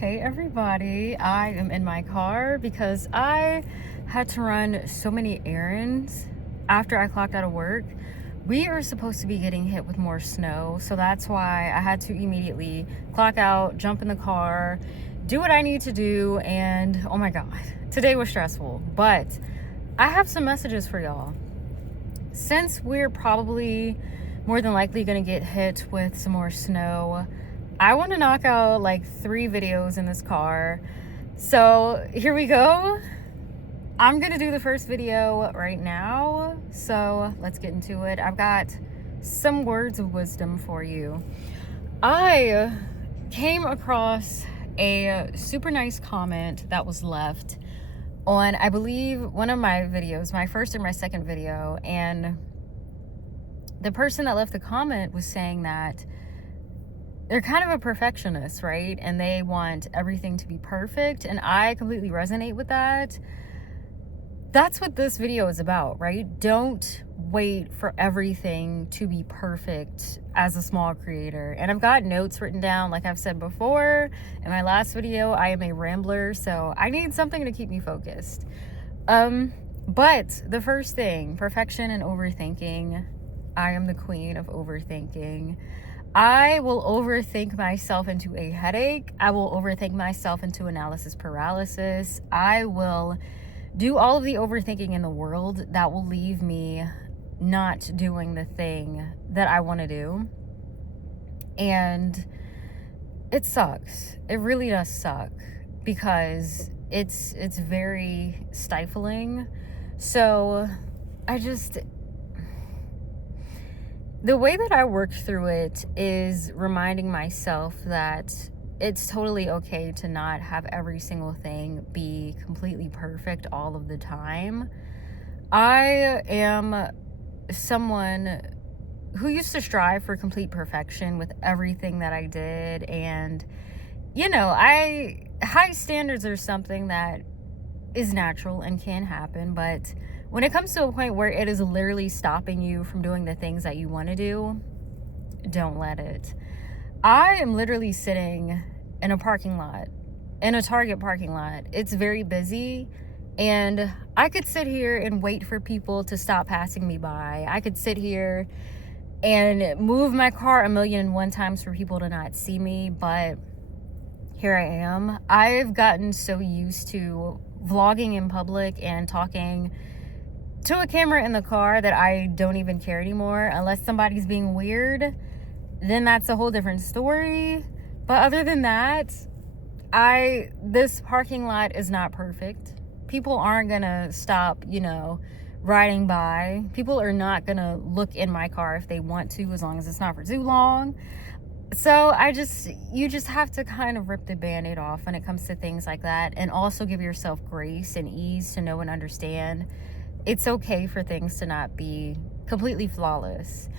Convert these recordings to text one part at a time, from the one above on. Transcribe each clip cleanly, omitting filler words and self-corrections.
Hey everybody, I am in my car because I had to run so many errands after I clocked out of work. We are supposed to be getting hit with more snow, so that's why I had to immediately clock out, jump in the car, do what I need to do, and oh my god, today was stressful. But I have some messages for y'all. Since we're probably more than likely going to get hit with some more snow, I want to knock out like 3 videos in this car. So here we go. I'm going to do the first video right now. So let's get into it. I've got some words of wisdom for you. I came across a super nice comment that was left on, I believe, one of my videos, my first or my second video. And the person that left the comment was saying that they're kind of a perfectionist, right? And they want everything to be perfect. And I completely resonate with that. That's what this video is about, right? Don't wait for everything to be perfect as a small creator. And I've got notes written down, like I've said before in my last video. I am a rambler, so I need something to keep me focused. But the first thing, perfection and overthinking. I am the queen of overthinking. I will overthink myself into a headache. I will overthink myself into analysis paralysis. I will do all of the overthinking in the world that will leave me not doing the thing that I want to do. And it sucks. It really does suck because it's very stifling. So the way that I work through it is reminding myself that it's totally okay to not have every single thing be completely perfect all of the time. I am someone who used to strive for complete perfection with everything that I did. And, high standards are something that is natural and can happen, but when it comes to a point where it is literally stopping you from doing the things that you want to do, don't let it. I am literally sitting in a parking lot, in a Target parking lot. It's very busy, and I could sit here and wait for people to stop passing me by. I could sit here and move my car 1,000,001 times for people to not see me, but here I am. I've gotten so used to vlogging in public and talking to a camera in the car that I don't even care anymore. Unless somebody's being weird, then that's a whole different story. But other than that, this parking lot is not perfect. People aren't gonna stop, riding by. People are not gonna look in my car if they want to, as long as it's not for too long. So you just have to kind of rip the Band-Aid off when it comes to things like that, and also give yourself grace and ease to know and understand it's okay for things to not be completely flawless.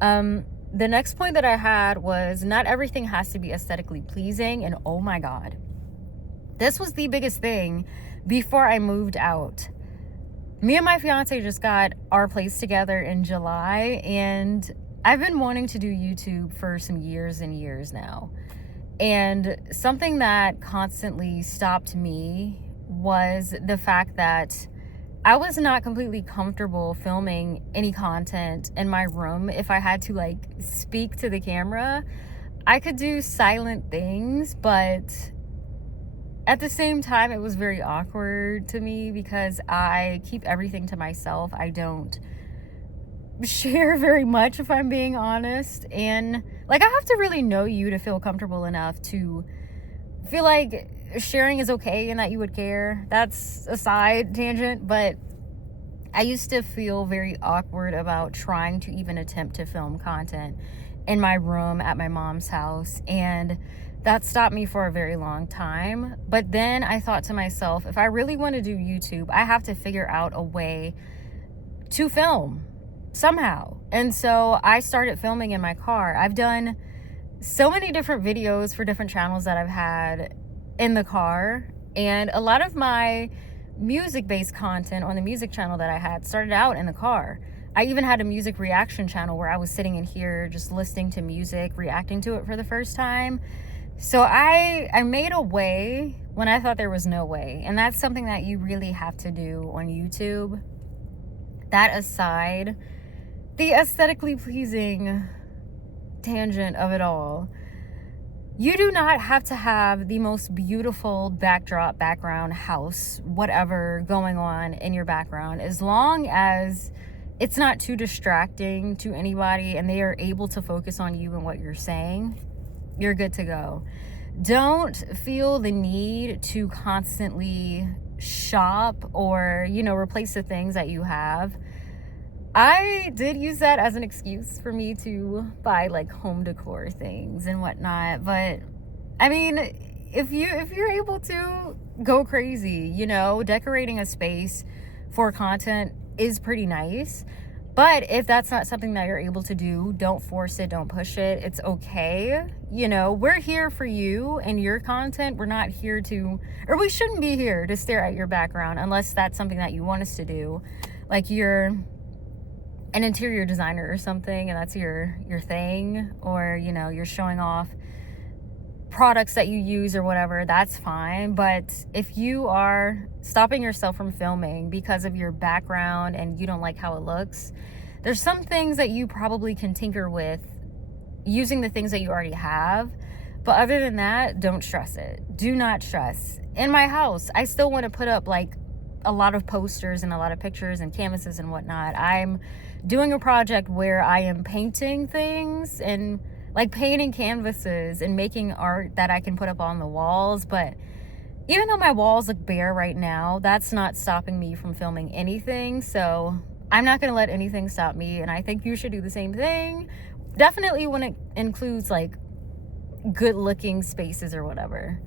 The next point that I had was not everything has to be aesthetically pleasing. And oh my God, this was the biggest thing before I moved out. Me and my fiance just got our place together in July, and I've been wanting to do YouTube for some years and years now. And something that constantly stopped me was the fact that I was not completely comfortable filming any content in my room. If I had to speak to the camera, I could do silent things, but at the same time, it was very awkward to me because I keep everything to myself. I don't share very much, if I'm being honest. And I have to really know you to feel comfortable enough to feel like sharing is okay and that you would care. That's a side tangent, but I used to feel very awkward about trying to even attempt to film content in my room at my mom's house, and that stopped me for a very long time. But then I thought to myself, if I really want to do YouTube, I have to figure out a way to film somehow. And so I started filming in my car. I've done so many different videos for different channels that I've had in the car, and a lot of my music-based content on the music channel that I had started out in the car. I even had a music reaction channel where I was sitting in here just listening to music, reacting to it for the first time. So I made a way when I thought there was no way. And that's something that you really have to do on YouTube. That aside, the aesthetically pleasing tangent of it all, you do not have to have the most beautiful backdrop, background, house, whatever going on in your background, as long as it's not too distracting to anybody and they are able to focus on you and what you're saying. You're good to go. Don't feel the need to constantly shop or, replace the things that you have. I did use that as an excuse for me to buy like home decor things and whatnot. But I mean, if you're able to go crazy, decorating a space for content is pretty nice. But if that's not something that you're able to do, don't force it, don't push it. It's okay. We're here for you and your content. We're not here to, or we shouldn't be here to stare at your background unless that's something that you want us to do. Like you're an interior designer or something and that's your thing, or you're showing off products that you use or whatever, that's fine. But if you are stopping yourself from filming because of your background and you don't like how it looks, there's some things that you probably can tinker with using the things that you already have. But other than that, don't stress it. Do not stress. In my house, I still want to put up like a lot of posters and a lot of pictures and canvases and whatnot. I'm doing a project where I am painting things and like painting canvases and making art that I can put up on the walls. But even though my walls look bare right now, that's not stopping me from filming anything. So I'm not going to let anything stop me. And I think you should do the same thing. Definitely when it includes like good looking spaces or whatever.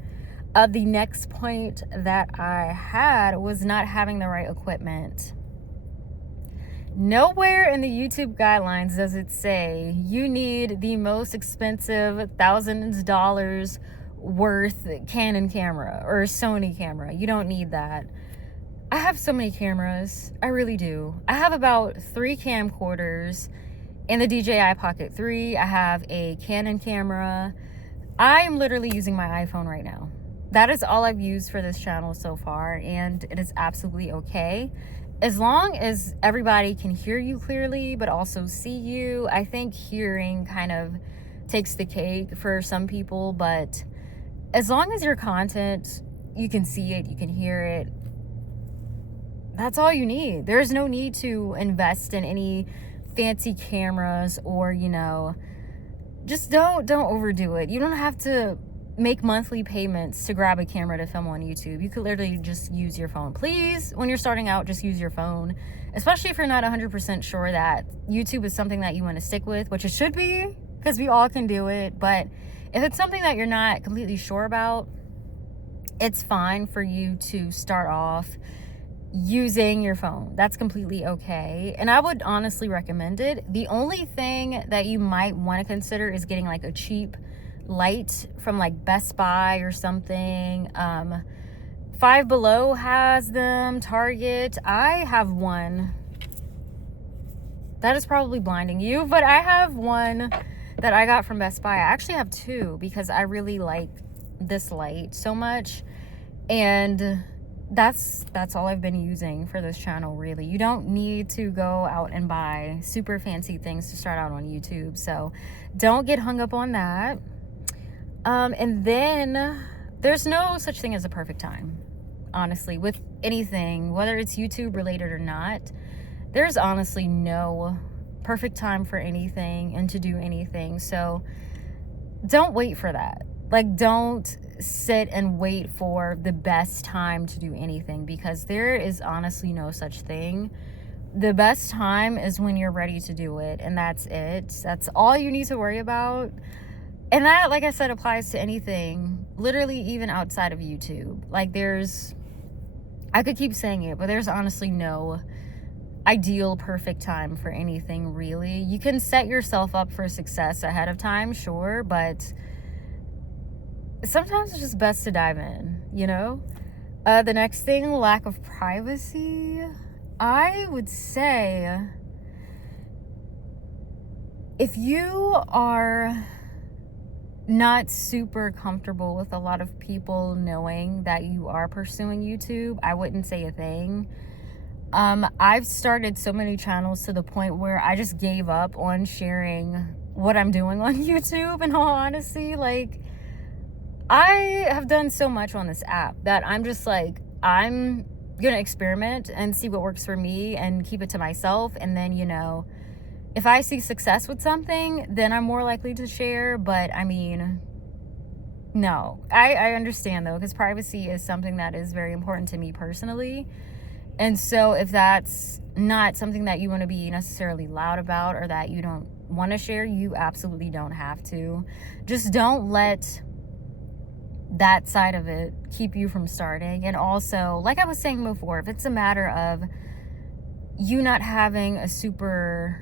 The next point that I had was not having the right equipment. Nowhere in the YouTube guidelines does it say you need the most expensive thousands of dollars worth Canon camera or Sony camera. You don't need that. I have so many cameras. I really do. I have about 3 camcorders in the DJI Pocket 3. I have a Canon camera. I am literally using my iPhone right now. That is all I've used for this channel so far, and it is absolutely okay. As long as everybody can hear you clearly, but also see you. I think hearing kind of takes the cake for some people, but as long as your content, you can see it, you can hear it, that's all you need. There's no need to invest in any fancy cameras or, just don't overdo it. You don't have to make monthly payments to grab a camera to film on YouTube. You could literally just use your phone. Please, when you're starting out, just use your phone, especially if you're not 100% sure that YouTube is something that you want to stick with, which it should be, because we all can do it. But if it's something that you're not completely sure about, it's fine for you to start off using your phone. That's completely okay. And I would honestly recommend it. The only thing that you might want to consider is getting like a cheap light from like Best Buy or something. Five Below has them, Target. I have one that is probably blinding you, but I have one that I got from Best Buy. I actually have 2 because I really like this light so much, and that's all I've been using for this channel. Really, you don't need to go out and buy super fancy things to start out on YouTube, so don't get hung up on that. And then there's no such thing as a perfect time, honestly, with anything, whether it's YouTube related or not. There's honestly no perfect time for anything and to do anything. So don't wait for that. Like, don't sit and wait for the best time to do anything, because there is honestly no such thing. The best time is when you're ready to do it, and that's it. That's all you need to worry about. And that, like I said, applies to anything, literally even outside of YouTube. Like I could keep saying it, but there's honestly no ideal perfect time for anything, really. You can set yourself up for success ahead of time, sure, but sometimes it's just best to dive in, The next thing, lack of privacy. I would say if you are not super comfortable with a lot of people knowing that you are pursuing YouTube, I wouldn't say a thing. I've started so many channels to the point where I just gave up on sharing what I'm doing on YouTube, in all honesty. Like, I have done so much on this app that I'm just like, I'm gonna experiment and see what works for me and keep it to myself. And then, you know, if I see success with something, then I'm more likely to share. But I mean, no, I understand though, because privacy is something that is very important to me personally. And so if that's not something that you want to be necessarily loud about, or that you don't want to share, you absolutely don't have to. Just don't let that side of it keep you from starting. And also, like I was saying before, if it's a matter of you not having a super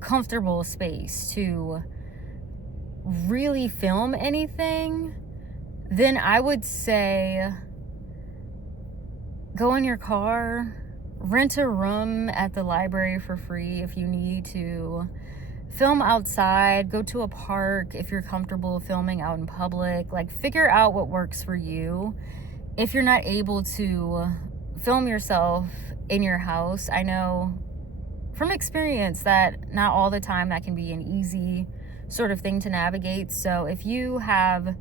comfortable space to really film anything, then I would say go in your car, rent a room at the library for free if you need to, film outside, go to a park if you're comfortable filming out in public. Like, figure out what works for you. If you're not able to film yourself in your house, I know from experience that not all the time that can be an easy sort of thing to navigate. So if you have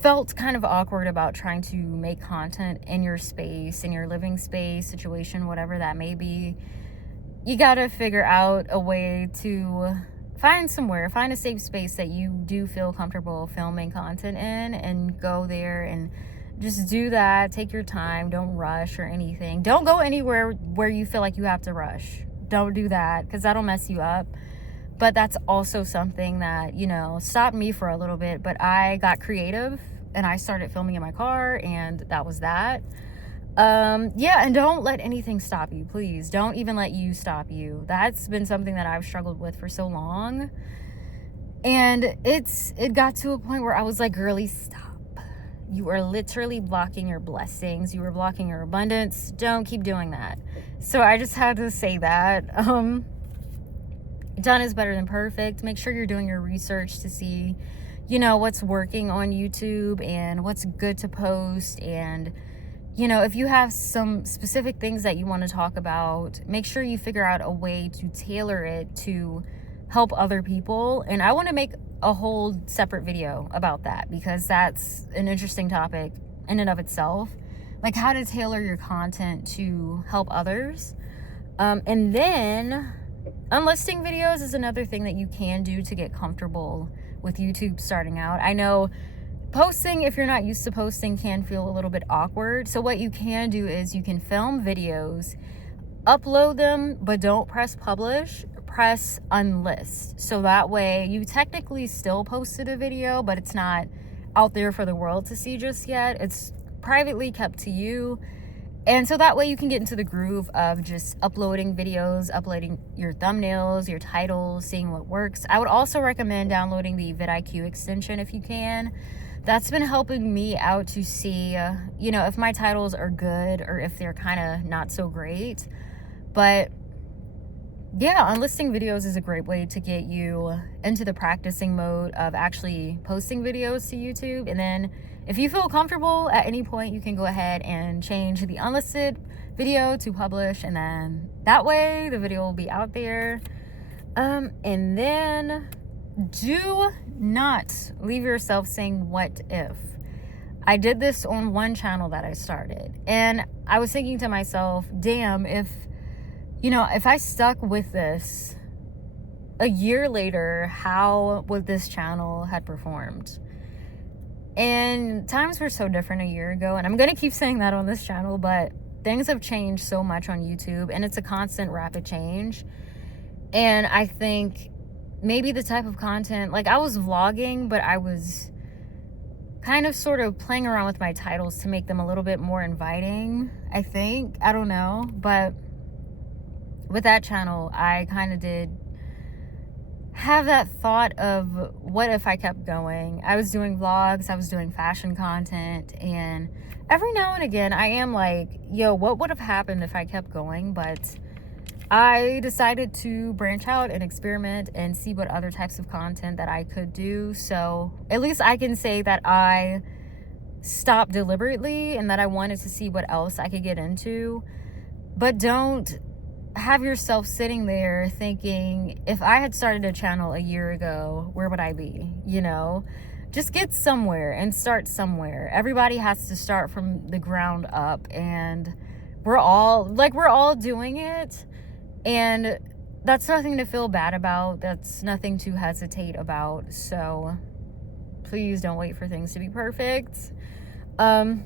felt kind of awkward about trying to make content in your space, in your living space, situation, whatever that may be, you gotta figure out a way to find a safe space that you do feel comfortable filming content in, and go there and just do that. Take your time. Don't rush or anything. Don't go anywhere where you feel like you have to rush. Don't do that, because that'll mess you up. But that's also something that, you know, stopped me for a little bit. But I got creative and I started filming in my car, and that was that. Yeah, and don't let anything stop you, please. Don't even let you stop you. That's been something that I've struggled with for so long. And it got to a point where I was like, girlie, stop. You are literally blocking your blessings. You are blocking your abundance. Don't keep doing that. So I just had to say that. Done is better than perfect. Make sure you're doing your research to see, you know, what's working on YouTube and what's good to post. And, you know, if you have some specific things that you want to talk about, make sure you figure out a way to tailor it to help other people. And I want to make a whole separate video about that, because that's an interesting topic in and of itself, like how to tailor your content to help others. And then unlisting videos is another thing that you can do to get comfortable with YouTube starting out. I know posting, if you're not used to posting, can feel a little bit awkward. So what you can do is you can film videos, upload them, but don't press publish, press unlist. So that way you technically still posted a video, but it's not out there for the world to see just yet. It's privately kept to you. And so that way you can get into the groove of just uploading videos, uploading your thumbnails, your titles, seeing what works. I would also recommend downloading the vidIQ extension if you can. That's been helping me out to see, you know, if my titles are good or if they're kind of not so great. But yeah, unlisting videos is a great way to get you into the practicing mode of actually posting videos to YouTube. And then if you feel comfortable at any point, you can go ahead and change the unlisted video to publish, and then that way the video will be out there. And then do not leave yourself saying what if. I did this on one channel that I started, and I was thinking to myself, damn, if I stuck with this a year later, how would this channel had performed? And times were so different a year ago, and I'm going to keep saying that on this channel, but things have changed so much on YouTube, and it's a constant rapid change. And I think maybe the type of content, like I was vlogging, but I was kind of sort of playing around with my titles to make them a little bit more inviting, I think. I don't know, but with that channel, I kind of did have that thought of what if I kept going. I was doing vlogs, I was doing fashion content, and every now and again I am like, yo, what would have happened if I kept going? But I decided to branch out and experiment and see what other types of content that I could do. So at least I can say that I stopped deliberately and that I wanted to see what else I could get into. But don't have yourself sitting there thinking, if I had started a channel a year ago, where would I be? You know, just get somewhere and start somewhere. Everybody has to start from the ground up, and we're all doing it. And that's nothing to feel bad about. That's nothing to hesitate about. So please don't wait for things to be perfect. Don't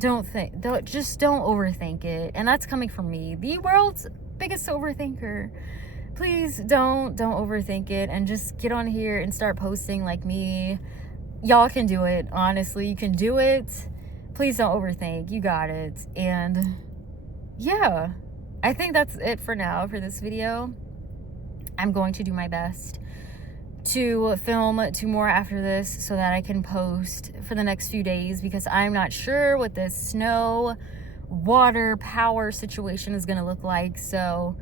overthink it. And that's coming from me, the world's biggest overthinker. Please don't overthink it, and just get on here and start posting like me. Y'all can do it. Honestly, you can do it. Please don't overthink. You got it. And yeah, I think that's it for now for this video. I'm going to do my best to film 2 more after this so that I can post for the next few days, because I'm not sure what this snow, water, power situation is going to look like. So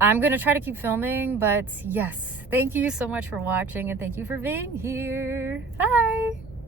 I'm going to try to keep filming. But yes, thank you so much for watching, and thank you for being here. Bye.